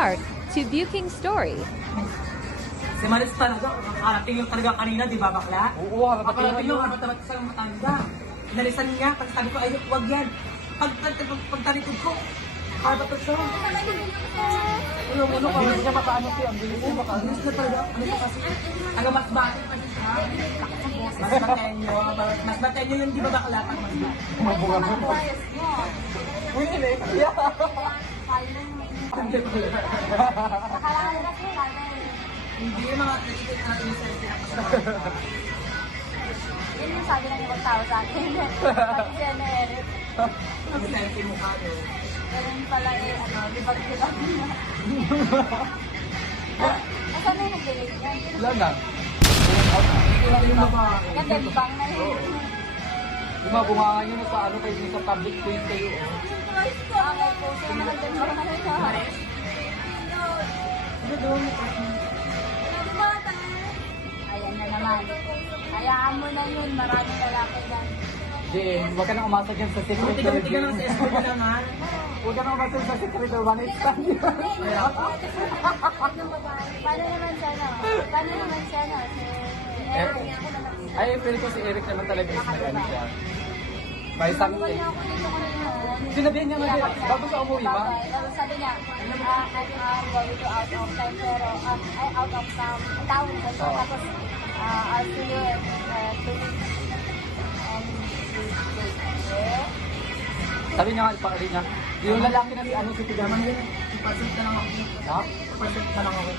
Park to Buking Story. Si Maris talaga, nakarating yung talaga kanina, di ba bakla? Oo, Nakarating yung harapat siya ng matanda. Inalisan niya, pagsabi ko, ay, huwag yan. Pagtalikod ko, harapat siya. Ano ka? Bilis niya makaano siya, bilis niya makaano. Bilis na talaga, ano pa kasi? Taga mas bata pa siya. Mas batenyo yung di ba bakla? Mabunga mo. Uy, hindi. Hindi yung mga kritik na inisensya na Yun yung sabi ng ibang tao sa akin. Pati siya na Eric. ang selfie mukha nyo. Ganun pala libag-libag na. Asan na yung nag-delete yan? Wala na. Yung babae. Nag-delibang na yun. Bumabunga nyo na sa ano kayo sa public place kayo. Okay po, so nag-delibang na yun. Ano doon? Ayan na naman. Hayaan mo na yun, maraming lalaki dyan. Jen, huwag ka nang umasa dyan sa secret Buti ka lang sa escort na naman. Huwag ka nang umasa sa secret or one stand. Paano naman siya, no? Paano naman siya, no? Ay, pero ko si Eric naman talaga is ano siya. May something. Wala ako dito kanina. Sinabihan niya nga din, bago sa umuwi ba? Tapos sabi niya, I'm going to out of time, pero out of town. Tapos, I'll see you in 2 weeks. Sabi niya nga, ipakali niya. Yung lalaki na si ano, si Tigaman yun. Ipasok na lang ako. Ha? Ipasok na lang ako.